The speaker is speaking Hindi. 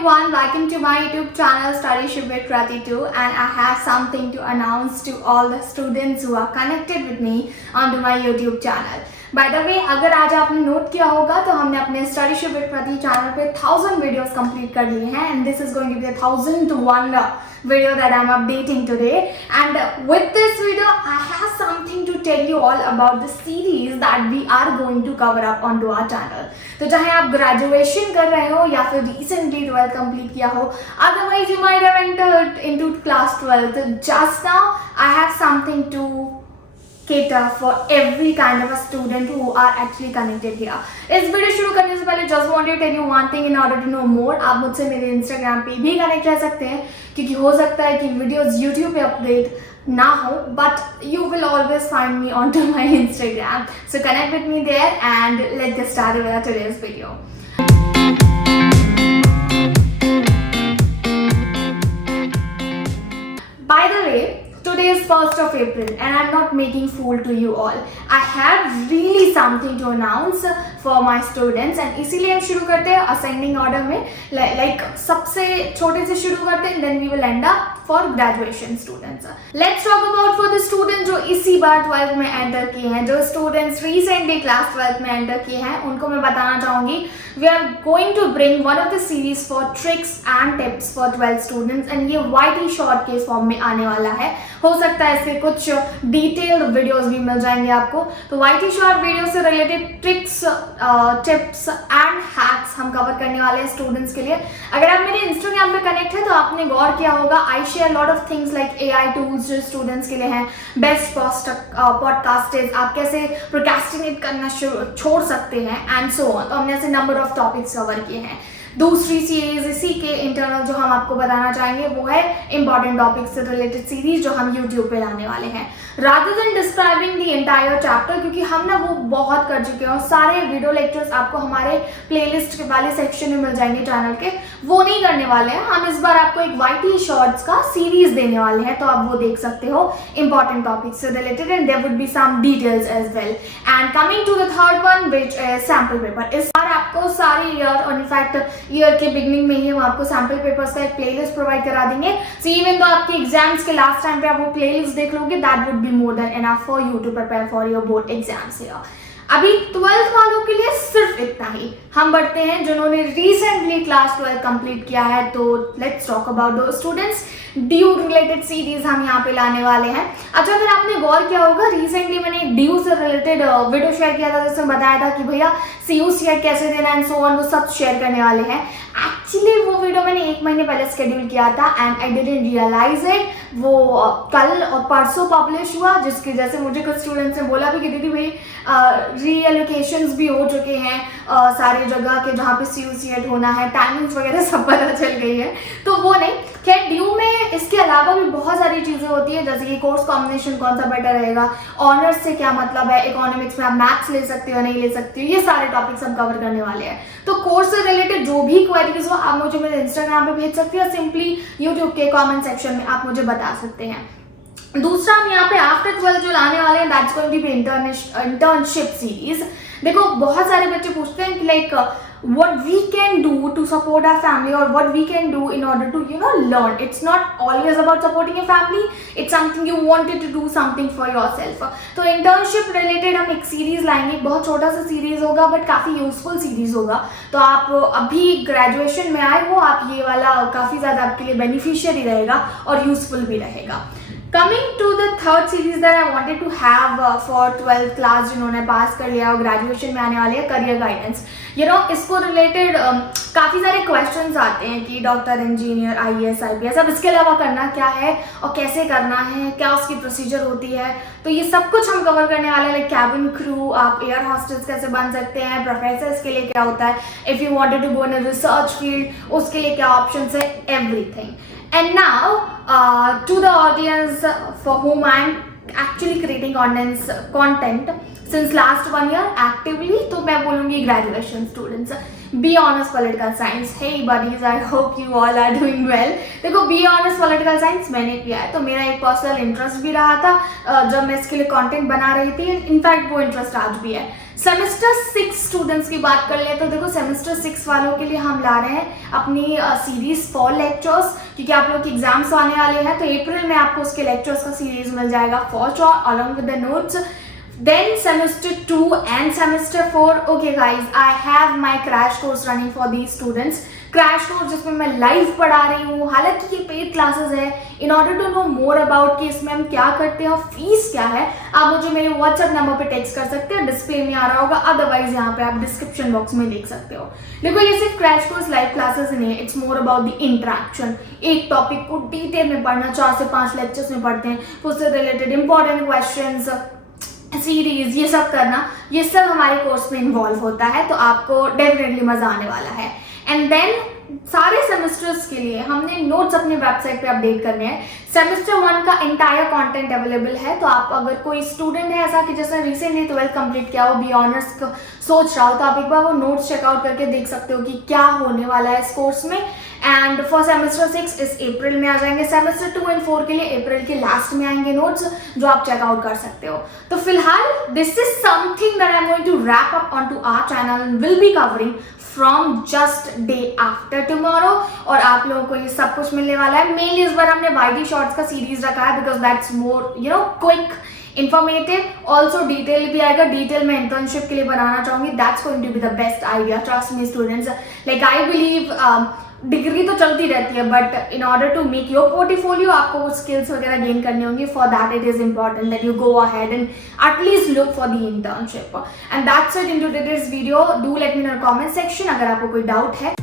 everyone, welcome to my YouTube channel Studyship with Krati 2, and I have something to announce to all the students who are connected with me onto my YouTube channel. By the way, अगर आज आपने नोट किया होगा तो हमने अपने Studyship with Krati चैनल पे 1000 वीडियोस कंप्लीट कर लिए हैं, and this is going to be the 1001 video that I'm updating today. And with this video, I have something to tell you all about the series that we are going to cover up onto our channel. तो चाहे आप ग्रेजुएशन कर रहे हो या फिर रिसेंटली 12th कंप्लीट किया हो, otherwise you might have entered into class 12th. Just now, I have something to cater for every kind of a student who are actually connected here. इस वीडियो शुरू करने से पहले just wanted to tell you one thing in order to know more. आप मुझसे मेरे इंस्टाग्राम पे भी कनेक्ट रह सकते हैं, क्योंकि हो सकता है कि वीडियोस यूट्यूब पे अपडेट ना हो, but you will always find me onto my Instagram. So connect with me there and let's get started with today's video. By the way, today is 1st of April and I'm not making fool to you all. I have really something to announce for my students and इसीलिए हम शुरू करते हैं ascending order में, like सबसे छोटे से शुरू करते हैं, then we will end up for graduation students. Let's talk about for the students जो इसी बार 12th में enter किए हैं, जो students recently class 12th में enter किए हैं, उनको मैं बताना चाहूँगी we are going to bring one of the series for tricks and tips for 12th students, and ये YT short के फॉर्म में आने वाला है. हो सकता है इसके कुछ डिटेल्ड वीडियोस भी मिल जाएंगे आपको. तो YT शॉर्ट वीडियो से related tricks, tips and hacks हम कवर करने वाले हैं स्टूडेंट्स के लिए. अगर आप मेरे इंस्टाग्राम पे कनेक्ट है तो आपने गौर किया होगा, I share lot of things like AI tools जो स्टूडेंट्स के लिए हैं, बेस्ट पॉडकास्टर्स, आप कैसे प्रोक्रेस्टिनेट करना छोड़ सकते हैं एंड सो ऑन. तो हमने ऐसे नंबर ऑफ टॉपिक्स कवर किए हैं. दूसरी सीरीज इसी के इंटरनल जो हम आपको बताना चाहेंगे वो है इंपॉर्टेंट टॉपिक्स से रिलेटेड सीरीज जो हम यूट्यूब पे लाने वाले हैं. Rather than describing the entire chapter, क्योंकि हम ना वो बहुत कर चुके हैं और सारे वीडियो लेक्चर्स आपको हमारे प्लेलिस्ट वाले सेक्शन में मिल जाएंगे चैनल के, वो नहीं करने वाले हैं. हम इस बार आपको एक YT शॉर्ट्स का सीरीज देने वाले हैं, तो आप वो देख सकते हो इंपॉर्टेंट टॉपिक्स से related, and there would be some details as well. And coming to the third one which is sample paper. इस बार आपको सारी ईयर और इनफैक्ट ईयर के बिगनिंग में ही हम आपको सैम्पल पेपर्स का एक प्लेलिस्ट प्रोवाइड करा देंगे. सो इवन तो आपके एग्जाम्स के लास्ट टाइम पे आप वो प्लेलिस्ट देख लोगे, that would be more than enough for you to prepare for your board exams here. अभी 12th वालों के लिए सिर्फ इतना ही. हम बढ़ते हैं जिन्होंने रिसेंटली क्लास 12 कंप्लीट किया है. तो लेट्स टॉक अबाउट दो स्टूडेंट्स. ड्यू रिलेटेड सीरीज हम यहाँ पे लाने वाले हैं. अच्छा, अगर आपने गौर किया होगा, रिसेंटली मैंने एक ड्यू से रिलेटेड वीडियो शेयर किया था जिसमें बताया था कि भैया CUCET कैसे देना एंड सो ऑन, वो सब शेयर करने वाले हैं. एक्चुअली वो वीडियो मैंने 1 महीने पहले शेड्यूल किया था and I didn't realise it. वो कल और परसों पब्लिश हुआ, जिसकी वजह से मुझे कुछ स्टूडेंट्स ने बोला भी कि दीदी भाई रीएलोकेशंस भी हो चुके हैं सारे जगह के जहाँ पे CUCET होना है, टाइमिंग्स वगैरह सब पता चल गई है. तो वो नहीं, खैर ड्यू में इसके अलावा भी बहुत सारी चीज़ें होती है, जैसे कि कोर्स कॉम्बिनेशन कौन सा बेटर रहेगा, ऑनर्स से क्या मतलब है, इकोनॉमिक्स में आप मैथ्स ले सकते हो नहीं ले सकते हो, ये सारे टॉपिक्स हम कवर करने वाले हैं. तो कोर्स से रिलेटेड जो भी क्वेरीज हो आप मुझे मेरे इंस्टाग्राम पे भेज सकते हो, सिंपली यूट्यूब के कमेंट सेक्शन में आप मुझे बता सकते हैं. दूसरा हम यहाँ पे आफ्टर 12 जो लाने वाले हैं, that's going to be internship series. देखो, बहुत सारे बच्चे पूछते हैं कि like what we can do to support our family or what we can do in order to learn. It's not always about supporting your family, it's something you wanted to do something for yourself. तो internship related हम एक सीरीज लाएंगे. बहुत छोटा सा सीरीज होगा बट काफ़ी यूजफुल सीरीज होगा. तो आप अभी ग्रेजुएशन में आए हो, आप ये वाला काफ़ी ज़्यादा आपके लिए बेनिफिशियरी रहेगा और यूजफुल भी रहेगा. Coming to the third series that I wanted to have for 12th class जिन्होंने पास कर लिया और ग्रेजुएशन में आने वाले हैं, करियर गाइडेंस. इसको रिलेटेड काफ़ी सारे क्वेश्चंस आते हैं कि डॉक्टर, इंजीनियर, IAS, IPS, अब इसके अलावा करना क्या है और कैसे करना है, क्या उसकी प्रोसीजर होती है. तो ये सब कुछ हम कवर करने वाले हैं. लाइक कैबिन क्रू, आप एयर हॉस्टेस कैसे बन सकते हैं, प्रोफेसर्स के लिए क्या होता है, if you wanted to go in a research field उसके लिए क्या ऑप्शंस है, everything. And now to the audience for whom I am actually creating content since last 1 year actively, तो मैं बोलूँगी graduation students. B honours political science. Hey buddies, I hope you all are doing well. देखो, बी ऑनर्स पॉलिटिकल साइंस मैंने किया है, तो मेरा एक पर्सनल इंटरेस्ट भी रहा था जब मैं इसके लिए कंटेंट बना रही थी। इनफैक्ट वो इंटरेस्ट आज भी है। सेमेस्टर 6 स्टूडेंट्स की बात कर ले तो देखो, सेमेस्टर 6 वालों के लिए हम ला रहे हैं अपनी सीरीज फॉर लेक्चर्स, क्योंकि आप लोग के एग्जाम्स आने वाले हैं। तो अप्रैल में आपको उसके लेक्चर्स का सीरीज मिल जाएगा for sure, along with the notes. Then semester 2 and semester 4, okay guys, I have my crash course running for these students. Crash course जिसमें मैं लाइव पढ़ा रही हूँ, हालांकि ये पेड क्लासेस है। In order to know more about कि इसमें हम क्या करते हैं और फीस क्या है, आप मुझे मेरे व्हाट्सएप नंबर पे टेक्स्ट कर सकते हैं, डिस्प्ले में आ रहा होगा, अदरवाइज यहाँ पे आप डिस्क्रिप्शन बॉक्स में देख सकते हो। देखो, ये सिर्फ क्रैश कोर्स लाइव क्लासेस नहीं है, it's more about the interaction. एक टॉपिक को डिटेल में पढ़ना, 4 से 5 लेक्चर्स में पढ़ते हैं, उससे रिलेटेड इंपॉर्टेंट क्वेश्चंस, सीरीज, ये सब करना, ये सब हमारे कोर्स में इन्वॉल्व होता है। तो आपको डेफिनेटली मजा आने वाला है। एंड देन सारे सेमेस्टर्स के लिए हमने नोट्स अपने वेबसाइट पे अपडेट करने हैं। सेमेस्टर 1 का एंटायर कंटेंट अवेलेबल है, तो आप अगर कोई स्टूडेंट है ऐसा कि जिसने रिसेंटली 12th कंप्लीट किया हो, बी ऑनर्स का सोच रहा हो, तो आप एक बार वो नोट्स चेकआउट करके देख सकते हो कि क्या होने वाला है इस कोर्स में। एंड फॉर सेमेस्टर 6 इस अप्रैल में आ जाएंगे। सेमेस्टर 2 एंड 4 के लिए अप्रैल के लास्ट में आएंगे नोट्स, जो आप चेकआउट कर सकते हो। तो फिलहाल this is something that I am going to wrap up on to our channel and will be covering from just day after tomorrow. और आप लोगों को ये सब कुछ मिलने वाला है। मेनली इस बार हमने वाईटी शॉर्ट्स का सीरीज रखा है, because that's more quick, informative, also detail भी आएगा। डिटेल में इंटर्नशिप के लिए बनाना चाहूंगी, that's going to be the best idea, trust me students. Like I believe degree तो चलती रहती है, but in order to make your portfolio आपको कुछ स्किल्स वगैरह गेन करनी होंगी। For that it is important that you go ahead and at least look for the internship. And that's it in to this video. Do let me know comment section अगर आपको कोई डाउट है।